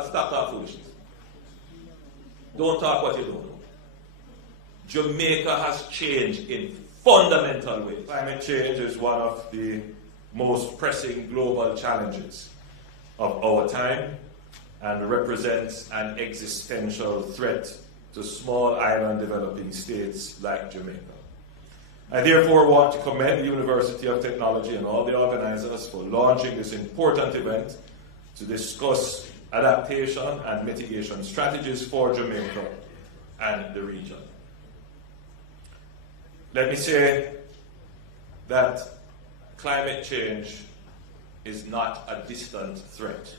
Stop that foolishness. Don't talk what you don't know. Jamaica has changed in fundamental ways. Climate change is one of the most pressing global challenges of our time and represents an existential threat to small island developing states like Jamaica. I therefore want to commend the University of Technology and all the organizers for launching this important event to discuss adaptation and mitigation strategies for Jamaica and the region. Let me say that climate change is not a distant threat.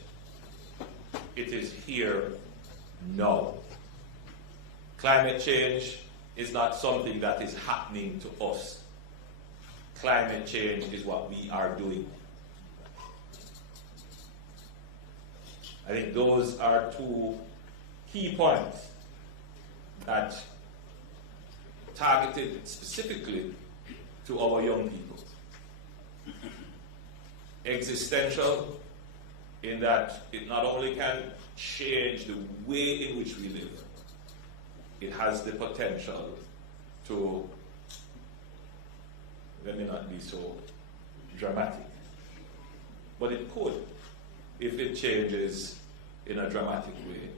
It is here now. Climate change is not something that is happening to us. Climate change is what we are doing. I think those are two key points that targeted specifically to our young people. Existential in that it not only can change the way in which we live, it has the potential to, let me not be so dramatic, but it could, if it changes in a dramatic way,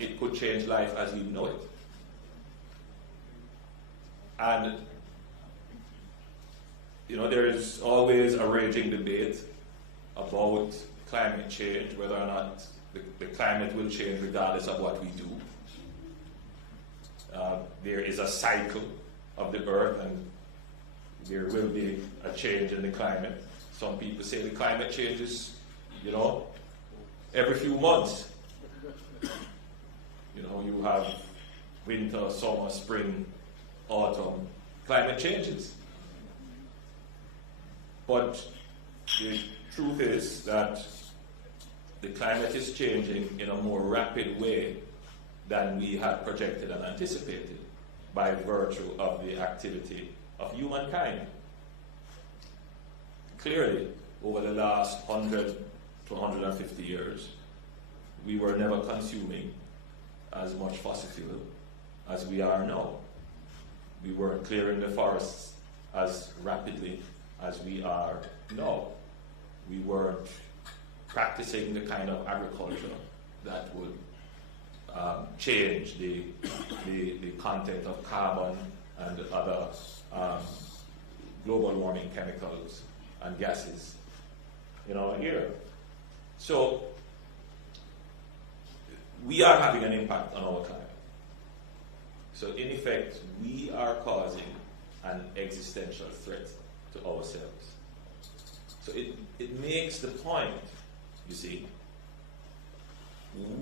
it could change life as we know it. And, there is always a raging debate about climate change, whether or not the climate will change regardless of what we do. There is a cycle of the earth, and there will be a change in the climate. Some people say the climate changes, every few months. You have winter, summer, spring, autumn. Climate changes. But the truth is that the climate is changing in a more rapid way than we had projected and anticipated by virtue of the activity of humankind. Clearly, over the last 100 to 150 years, we were never consuming as much fossil fuel as we are now. We weren't clearing the forests as rapidly as we are now. We weren't practicing the kind of agriculture that would change the content of carbon and other global warming chemicals and gases in our air. So we are having an impact on our climate. So in effect, we are causing an existential threat to ourselves. So it makes the point, you see,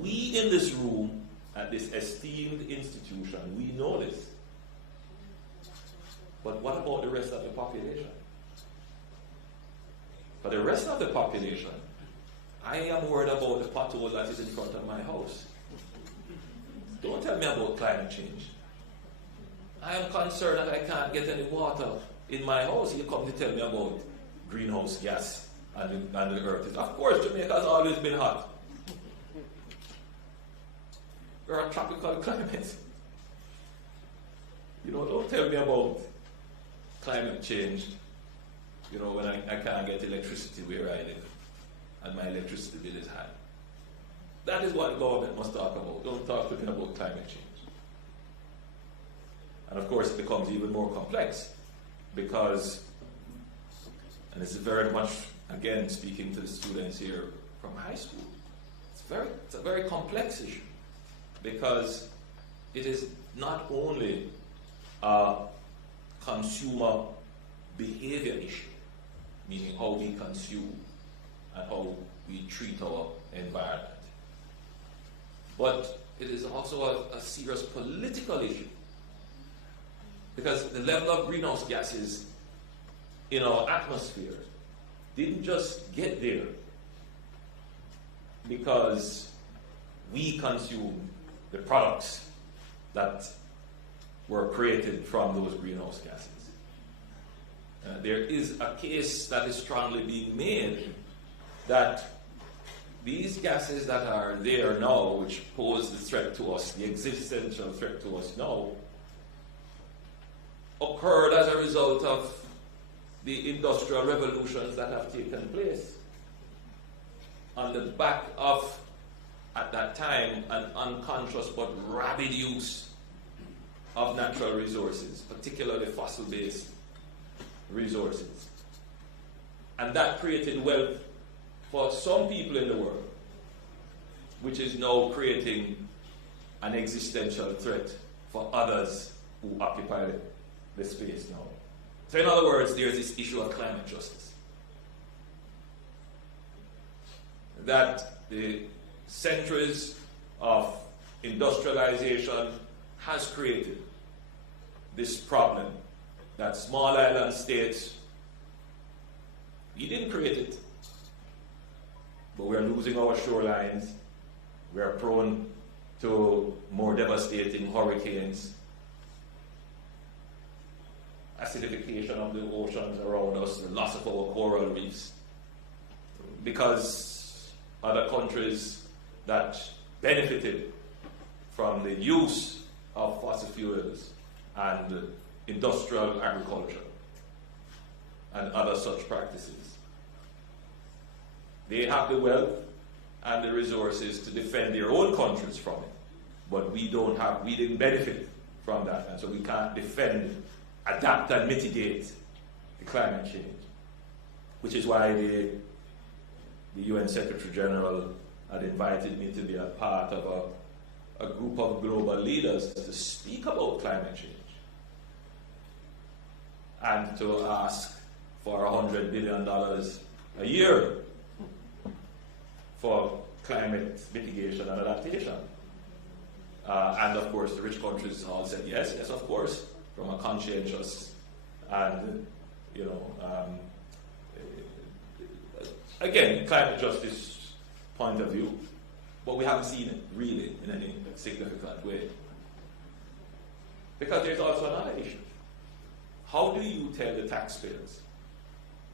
we in this room at this esteemed institution, we know this. But what about the rest of the population? For the rest of the population, I am worried about the pothole that is in front of my house. Don't tell me about climate change. I am concerned that I can't get any water in my house. You come to tell me about greenhouse gas and the earth. Of course, Jamaica has always been hot. We're a tropical climate. Don't tell me about climate change, when I can't get electricity where I live and my electricity bill is high. That is what the government must talk about. Don't talk to me about climate change. And of course, it becomes even more complex because, and this is very much, again, speaking to the students here from high school, it's a very complex issue because it is not only a consumer behavior issue, meaning how we consume and how we treat our environment, but it is also a serious political issue because the level of greenhouse gases in our atmosphere didn't just get there because we consume the products that were created from those greenhouse gases. There is a case that is strongly being made that these gases that are there now, which pose the threat to us, the existential threat to us now, occurred as a result of the industrial revolutions that have taken place on the back of, at that time, an unconscious but rabid use of natural resources, particularly fossil-based resources. And that created wealth for some people in the world, which is now creating an existential threat for others who occupy the space now. So in other words, there's this issue of climate justice. That the centuries of industrialization has created this problem that small island states, we didn't create it, but we're losing our shorelines, we're prone to more devastating hurricanes, acidification of the oceans around us, the loss of our coral reefs, because other countries that benefited from the use of fossil fuels and industrial agriculture and other such practices, they have the wealth and the resources to defend their own countries from it. But we didn't benefit from that, and so we can't defend, adapt and mitigate the climate change. Which is why the UN Secretary General had invited me to be a part of a group of global leaders to speak about climate change and to ask for $100 billion a year for climate mitigation and adaptation. And of course, the rich countries all said yes, of course, from a conscientious and, again, climate justice point of view, but we haven't seen it really in any significant way. Because there's also another issue. How do you tell the taxpayers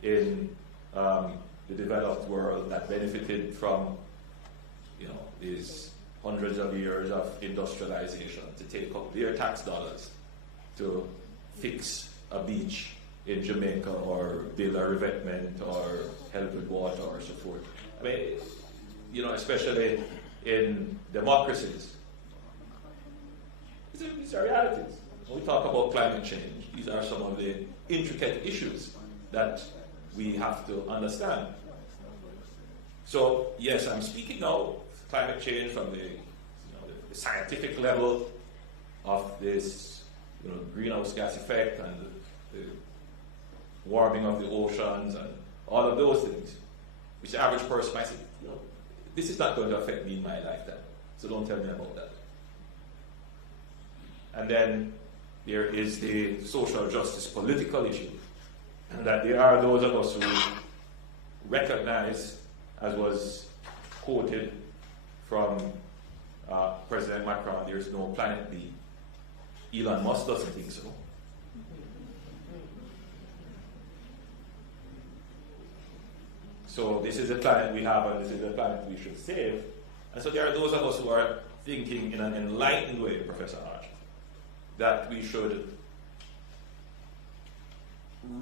in the developed world that benefited from, these hundreds of years of industrialization to take up their tax dollars to fix a beach in Jamaica or build a revetment or help with water or so forth? I mean, especially in democracies, these are realities. When we talk about climate change, these are some of the intricate issues that we have to understand. So, yes, I'm speaking now climate change from the scientific level of this greenhouse gas effect and the warming of the oceans and all of those things, which the average person might say, this is not going to affect me in my lifetime, so don't tell me about that. And then there is the social justice political issue, and that there are those of us who recognize, as was quoted from President Macron, there's no planet B. Elon Musk doesn't think so. So this is the planet we have, and this is the planet we should save. And so there are those of us who are thinking in an enlightened way, Professor Arch, that we should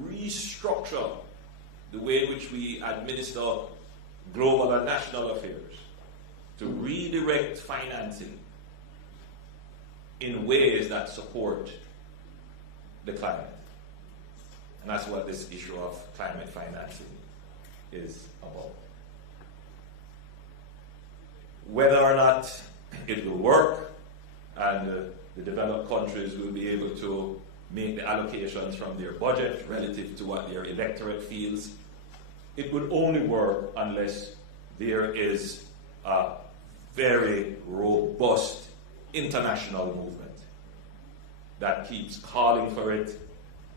restructure the way in which we administer global and national affairs, to redirect financing in ways that support the climate. And that's what this issue of climate financing is about. Whether or not it will work and the developed countries will be able to make the allocations from their budget relative to what their electorate feels, it would only work unless there is a very robust international movement that keeps calling for it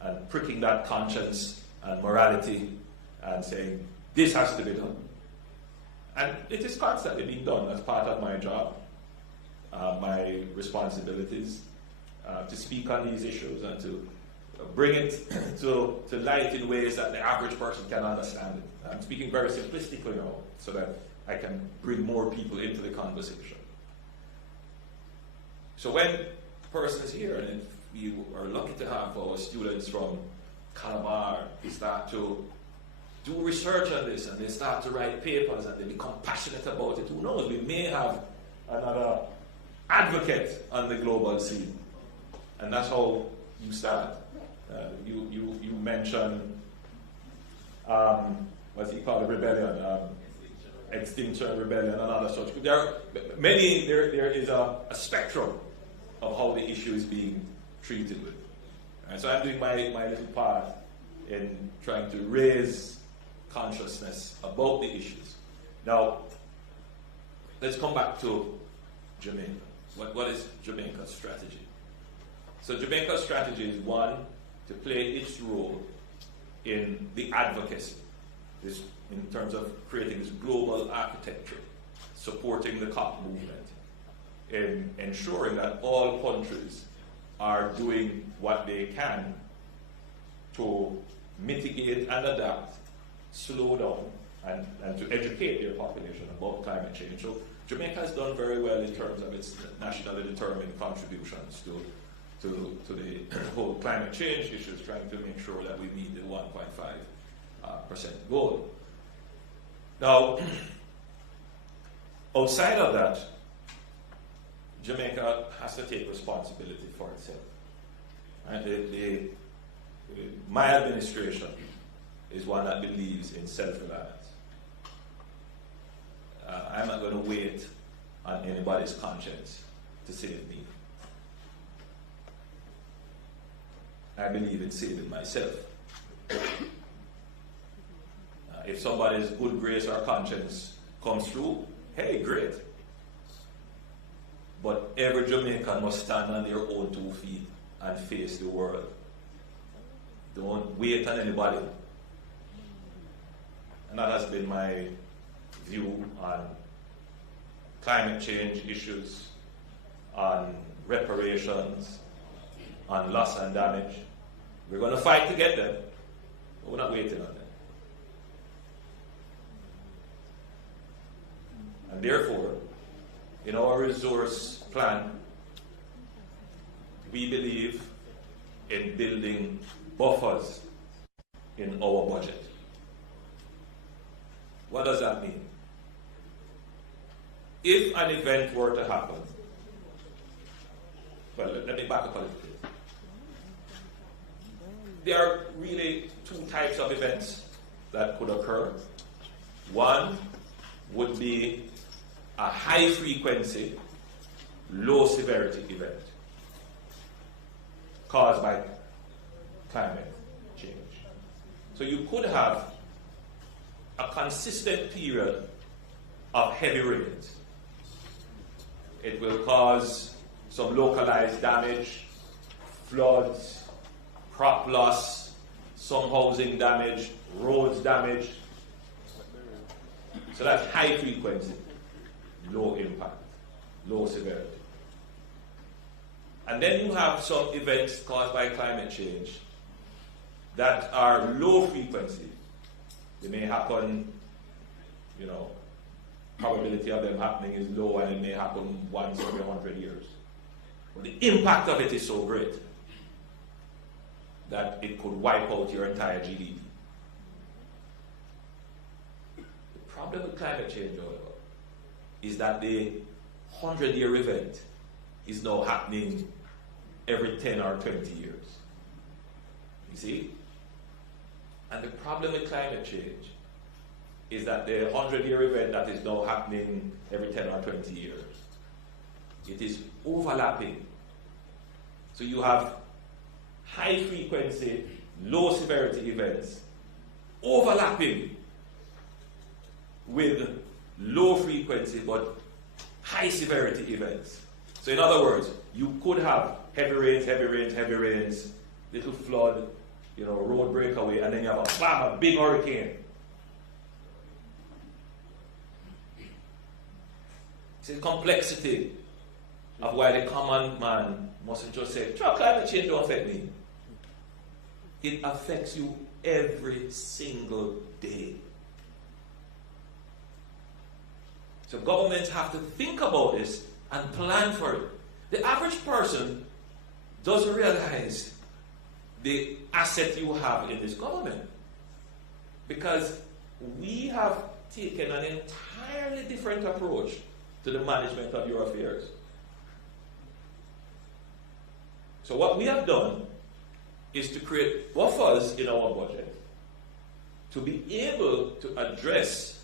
and pricking that conscience and morality and saying, this has to be done. And it is constantly being done as part of my job, my responsibilities, to speak on these issues and to bring it to light in ways that the average person can understand it. I'm speaking very simplistically now, so that I can bring more people into the conversation. So when a person is here, and if you are lucky to have our students from Calabar, they start to do research on this, and they start to write papers, and they become passionate about it. Who knows, we may have another advocate on the global scene. And that's how you start. You mentioned, what's he called, rebellion, Extinction Rebellion, and other such. There is a spectrum of how the issue is being treated with. And so I'm doing my little part in trying to raise consciousness about the issues. Now, let's come back to Jamaica. What is Jamaica's strategy? So Jamaica's strategy is, one, to play its role in the advocacy, in terms of creating this global architecture, supporting the COP movement, in ensuring that all countries are doing what they can to mitigate and adapt, slow down, and to educate their population about climate change. So Jamaica has done very well in terms of its nationally determined contributions to the whole climate change issues, trying to make sure that we meet the 1.5% goal. Now, outside of that, Jamaica has to take responsibility for itself. And my administration is one that believes in self-reliance. I'm not going to wait on anybody's conscience to save me. I believe in saving myself. If somebody's good grace or conscience comes through, hey, great. But every Jamaican must stand on their own 2 feet and face the world. Don't wait on anybody. And that has been my view on climate change issues, on reparations, on loss and damage. We're going to fight to get them, but we're not waiting on them. And therefore, in our resource plan, we believe in building buffers in our budget. What does that mean? If an event were to happen, well, let me back up a little bit. There are really 2 types of events that could occur. One would be a high frequency, low severity event caused by climate change. So you could have a consistent period of heavy rains. It will cause some localized damage, floods, crop loss, some housing damage, roads damage. So that's high frequency, low impact, low severity. And then you have some events caused by climate change that are low frequency. They may happen, probability of them happening is low, and it may happen once every 100 years. But the impact of it is so great that it could wipe out your entire GDP. The problem with climate change, however, is that the 100-year event is now happening every 10 or 20 years. You see? And the problem with climate change is that the 100-year event that is now happening every 10 or 20 years, it is overlapping. So you have high frequency, low severity events overlapping with low frequency but high severity events. So in other words, you could have heavy rains, little flood, road breakaway, and then you have a big hurricane. It's the complexity of why the common man mustn't just say, climate change don't affect me. It affects you every single day. So governments have to think about this and plan for it. The average person doesn't realize the asset you have in this government, because we have taken an entirely different approach to the management of your affairs. So what we have done is to create buffers in our budget to be able to address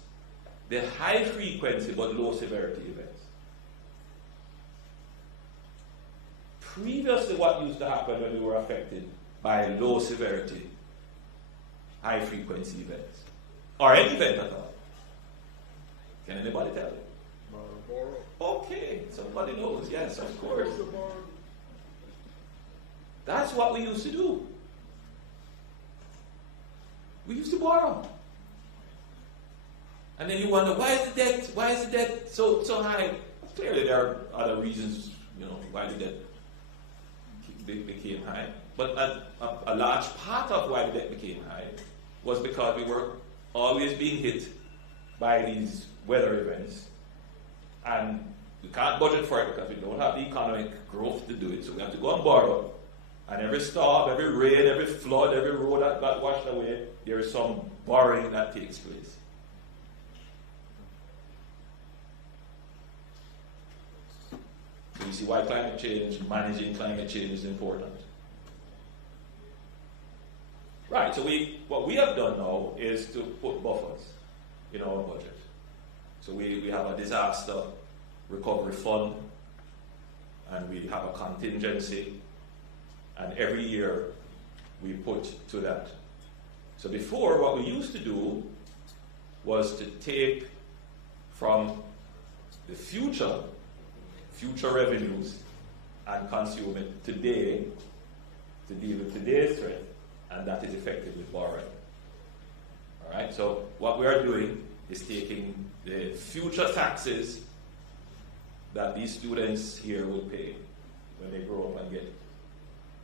the high frequency but low severity events. Previously, what used to happen when we were affected by low severity, high frequency events, or any event at all? Can anybody tell me? Okay, somebody knows. Yes, of course. That's what we used to do. We used to borrow. And then you wonder, why is the debt so high? Clearly there are other reasons, why the debt became high. But a large part of why the debt became high was because we were always being hit by these weather events. And we can't budget for it because we don't have the economic growth to do it. So we have to go and borrow. And every storm, every rain, every flood, every road that got washed away, there is some borrowing that takes place. So you see why climate change, managing climate change is important. Right, so what we have done now is to put buffers in our budget. So we have a disaster recovery fund, and we have a contingency, and every year we put to that. So before, what we used to do was to take from the future revenues and consume it today to deal with today's threat, and that is effectively borrowing. All right, so what we are doing is taking the future taxes that these students here will pay when they grow up and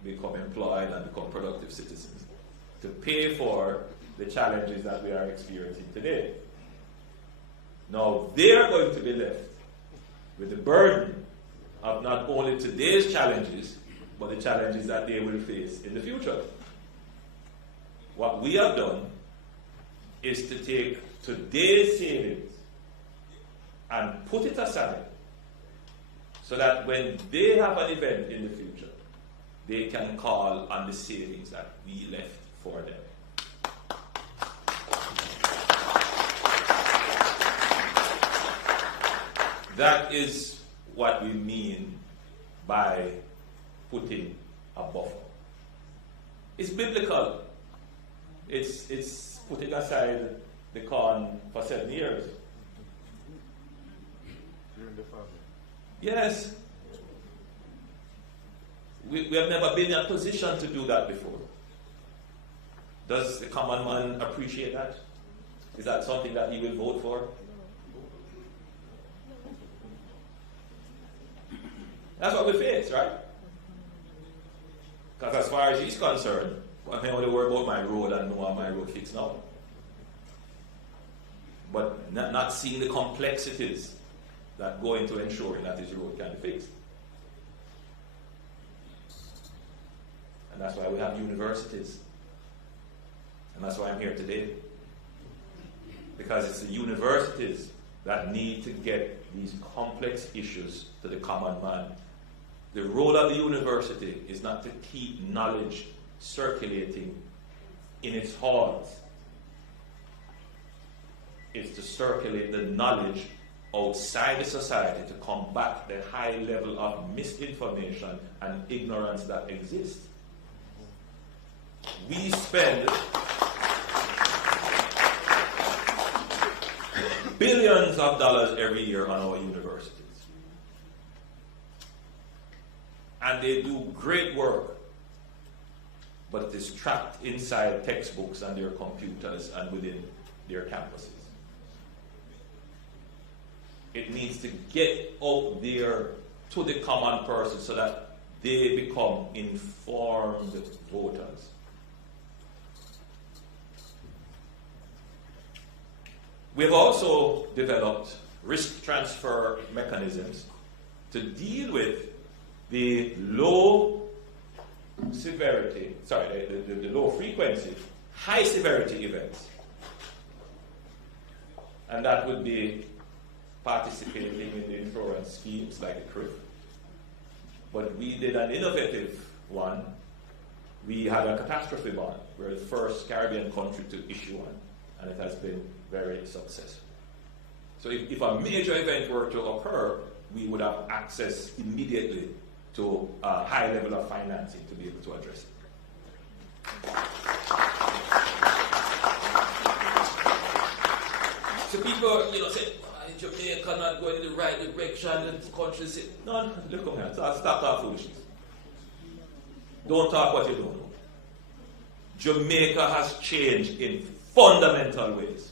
become employed and become productive citizens, to pay for the challenges that we are experiencing today. Now, they are going to be left with the burden of not only today's challenges, but the challenges that they will face in the future. What we have done is to take today's savings and put it aside so that when they have an event in the future, they can call on the savings that we left for them. That is what we mean by putting a buffer. It's biblical. It's putting aside the corn for 7 years. During the famine. Yes. We have never been in a position to do that before. Does the common man appreciate that? Is that something that he will vote for? That's what we face, right? Because as far as he's concerned, I can only worry about my road and know how my road fixed now. But not seeing the complexities that go into ensuring that his road can be fixed. And that's why we have universities. And that's why I'm here today. Because it's the universities that need to get these complex issues to the common man. The role of the university is not to keep knowledge circulating in its halls. It's to circulate the knowledge outside the society to combat the high level of misinformation and ignorance that exists. We spend billions of dollars every year on our universities. And they do great work, but it is trapped inside textbooks and their computers and within their campuses. It needs to get out there to the common person so that they become informed voters. We have also developed risk transfer mechanisms to deal with the low severity, the low frequency, high severity events. And that would be participating in the insurance schemes like the CRIF. But we did an innovative one. We had a catastrophe bond. We're the first Caribbean country to issue one, and it has been very successful. So if a major event were to occur, we would have access immediately to a high level of financing to be able to address it. So people, say, Jamaica not going in the right direction, and the country say, no, look on here, stop that foolishness. Don't talk what you don't know. Jamaica has changed in fundamental ways.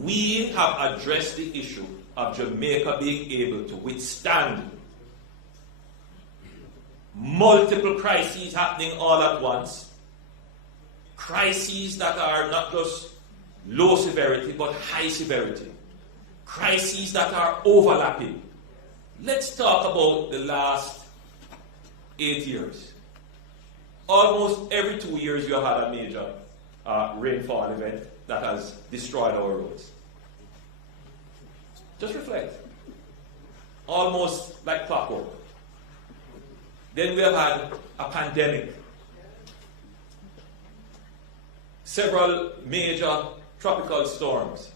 We have addressed the issue of Jamaica being able to withstand multiple crises happening all at once. Crises that are not just low severity, but high severity. Crises that are overlapping. Let's talk about the last 8 years. Almost every 2 years you have had a major rainfall event that has destroyed our roads. Just reflect. Almost like clockwork. Then we have had a pandemic. Several major tropical storms.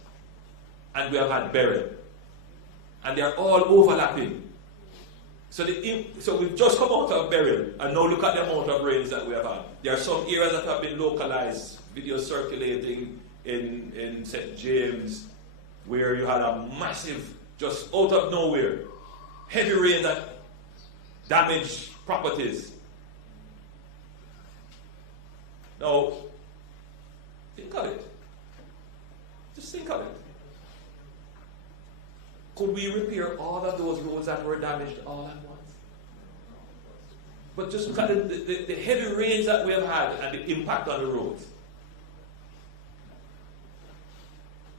And we have had burial. And they are all overlapping. So we've just come out of burial, and now look at the amount of rains that we have had. There are some areas that have been localized, videos circulating in St. James, where you had a massive, just out of nowhere, heavy rain that damaged properties. Now, think of it. Just think of it. Could we repair all of those roads that were damaged all at once? But just look at the heavy rains that we have had and the impact on the roads.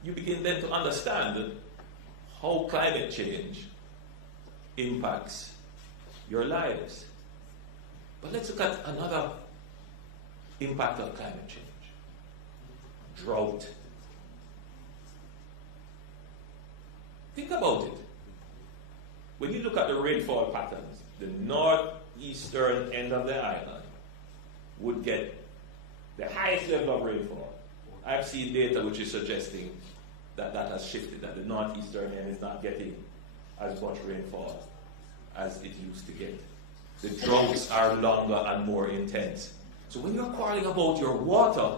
You begin then to understand how climate change impacts your lives. But let's look at another impact of climate change. Drought. Think about it. When you look at the rainfall patterns, the northeastern end of the island would get the highest level of rainfall. I've seen data which is suggesting that that has shifted, that the northeastern end is not getting as much rainfall as it used to get. The droughts are longer and more intense. So when you're quarreling about your water,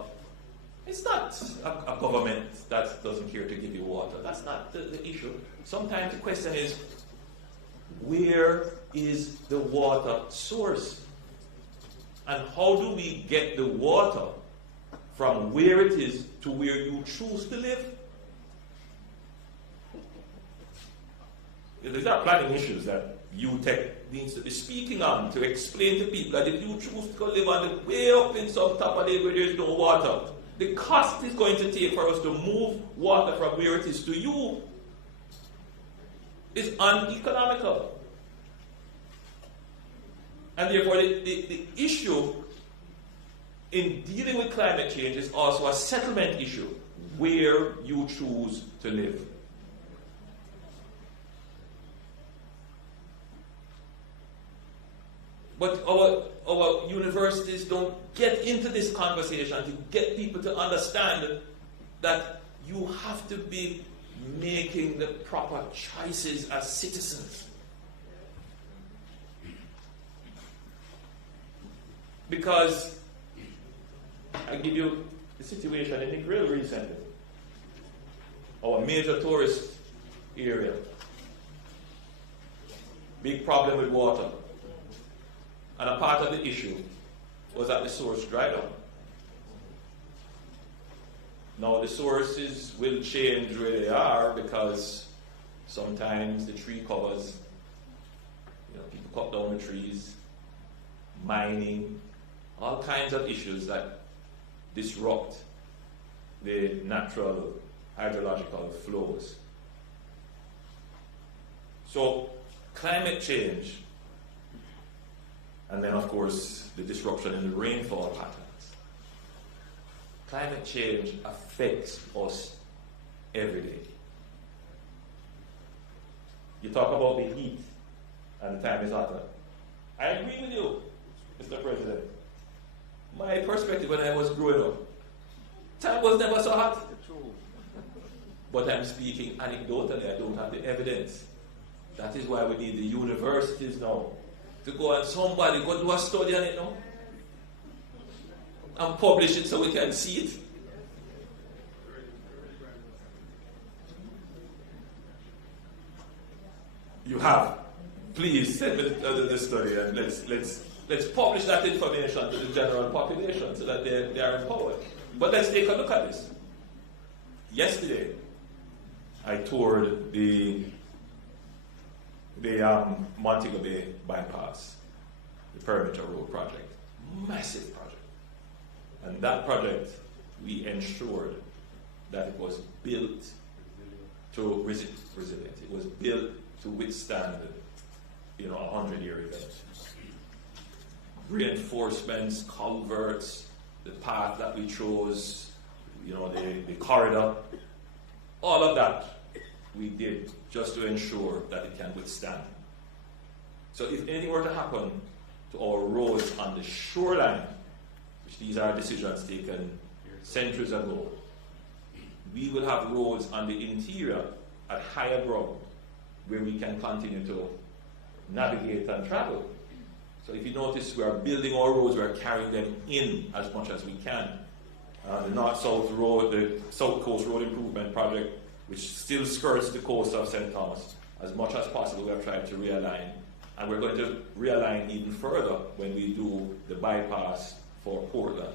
it's not a government that doesn't care to give you water. That's not the issue. Sometimes the question is, where is the water source? And how do we get the water from where it is to where you choose to live? These are planning issues that UTech needs to be speaking on to explain to people that if you choose to go live on the way up in some top of the where there's no water, the cost is going to take for us to move water from where it is to you is uneconomical. And therefore, the issue in dealing with climate change is also a settlement issue, where you choose to live. But our universities don't get into this conversation to get people to understand that you have to be making the proper choices as citizens. Because I give you the situation in the Grill recently, our major tourist area. Big problem with water. And a part of the issue was that the source dried up. Now the sources will change where they are because sometimes the tree covers, people cut down the trees, mining, all kinds of issues that disrupt the natural hydrological flows. So, climate change, and then of course the disruption in the rainfall patterns. Climate change affects us every day. You talk about the heat and the time is hotter. I agree with you, Mr. President. My perspective when I was growing up, time was never so hot. But I'm speaking anecdotally, I don't have the evidence. That is why we need the universities now to go and somebody go do a study on it now and publish it so we can see it. You have. Please send me the study and let's publish that information to the general population so that they are empowered. But let's take a look at this. Yesterday, I toured the Montego Bay bypass, the Perimeter Road project. Massive project. And that project, we ensured that it was built to resilient. It was built to withstand, a 100-year event. Reinforcements, culverts, the path that we chose, the corridor, all of that we did just to ensure that it can withstand. So if anything were to happen to our roads on the shoreline, which these are decisions taken centuries ago, we will have roads on the interior at higher ground where we can continue to navigate and travel. So if you notice, we are building our roads, we are carrying them in as much as we can. The North-South Road, the South Coast Road Improvement Project, which still skirts the coast of St. Thomas, as much as possible we have tried to realign. And we're going to realign even further when we do the bypass for Portland.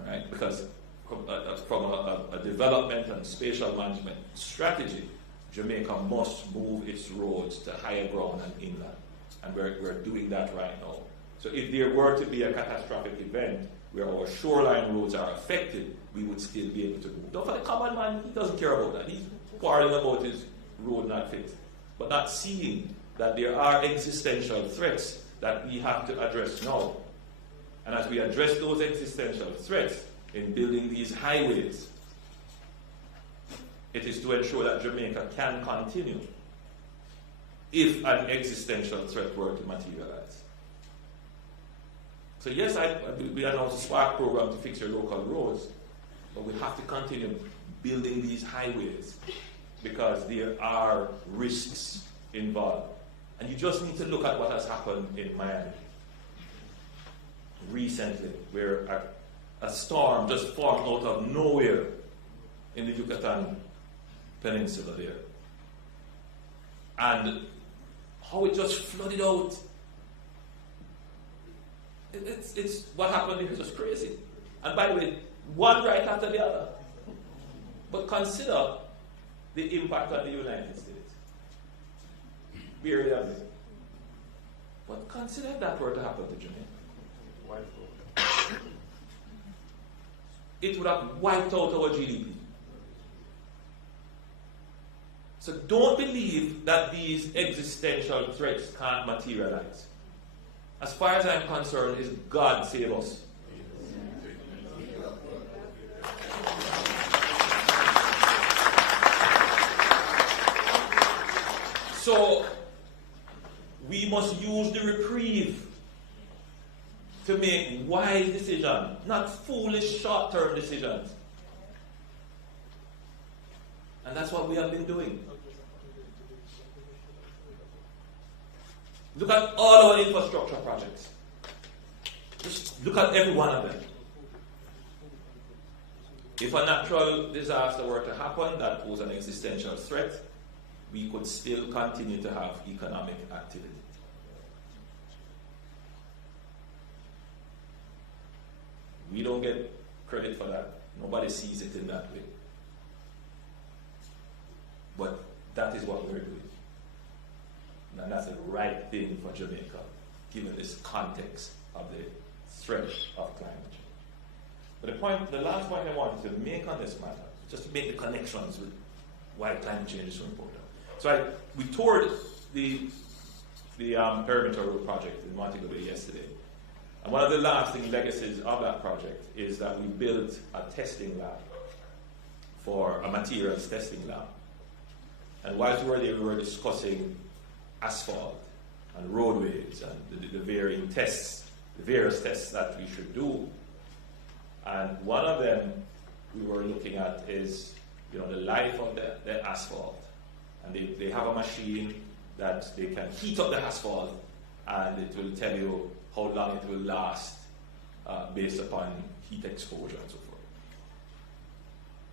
All right? Because from a development and spatial management strategy, Jamaica must move its roads to higher ground and inland. And we're doing that right now. So if there were to be a catastrophic event where our shoreline roads are affected, we would still be able to move. Don't for the common man, he doesn't care about that. He's quarreling about his road not fit. But not seeing that there are existential threats that we have to address now. And as we address those existential threats in building these highways, it is to ensure that Jamaica can continue if an existential threat were to materialize. So yes, we announced a SPARK program to fix your local roads, but we have to continue building these highways because there are risks involved. And you just need to look at what has happened in Miami recently, where a storm just formed out of nowhere in the Yucatan Peninsula there. And how it just flooded out. It's what happened here is just crazy. And by the way, one right after the other. But consider the impact on the United States. Very ugly. But consider if that were to happen to Jamaica. It would have wiped out our GDP. So don't believe that these existential threats can't materialize. As far as I'm concerned, is God save us. So we must use the reprieve to make wise decisions, not foolish short-term decisions. And that's what we have been doing. Look at all our infrastructure projects. Just look at every one of them. If a natural disaster were to happen that was an existential threat, we could still continue to have economic activity. We don't get credit for that. Nobody sees it in that way. But that is what we're doing. And that's the right thing for Jamaica, given this context of the threat of climate change. But the last point I wanted to make on this matter, just to make the connections with why climate change is so important. So we toured the perimeter road project in Montego Bay yesterday. And one of the lasting legacies of that project is that we built a testing lab, for a materials testing lab. And whilst we were there, we were discussing asphalt and roadways and the various tests that we should do. And one of them we were looking at is, the life of the asphalt. And they have a machine that they can heat up the asphalt, and it will tell you how long it will last based upon heat exposure and so forth.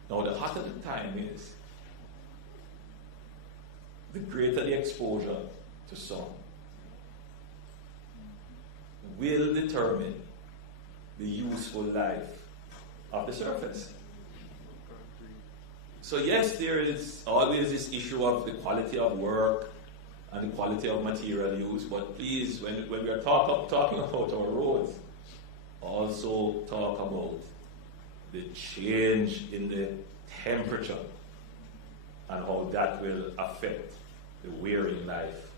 Now, the hotter the time is, the greater the exposure to sun will determine the useful life of the surface. So yes, there is always this issue of the quality of work and the quality of material use, but please, when we are talking about our roads, also talk about the change in the temperature and how that will affect the wearing life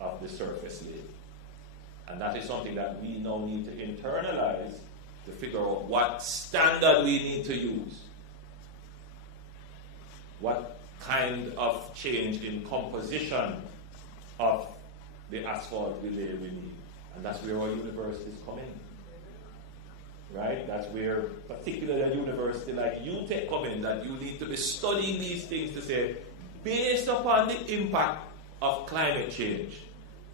of the surface layer. And that is something that we now need to internalize to figure out what standard we need to use. What kind of change in composition of the asphalt layer we need. And that's where our universities come in. Right? That's where particularly a university like UTech come in, that you need to be studying these things to say, based upon the impact of climate change,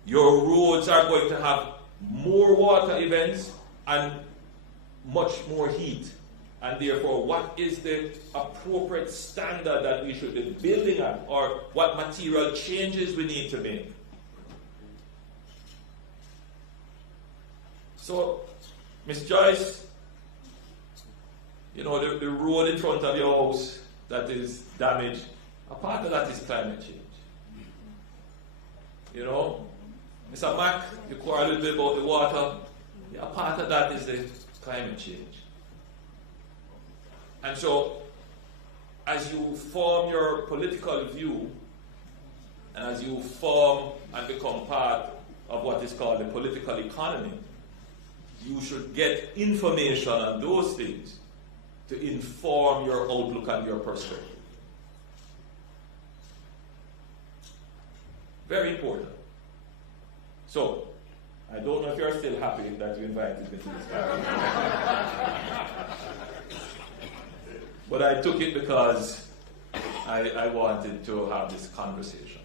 your roads are going to have more water events and much more heat. And therefore, what is the appropriate standard that we should be building at, or what material changes we need to make? So, Ms. Joyce, the road in front of your house that is damaged, a part of that is climate change. Mr. Mack, you quarrel a little bit about the water. A part of that is the climate change. And so, as you form your political view, and as you form and become part of what is called the political economy, you should get information on those things to inform your outlook and your perspective. Very important. So, I don't know if you're still happy that you invited me to this party. But I took it because I wanted to have this conversation.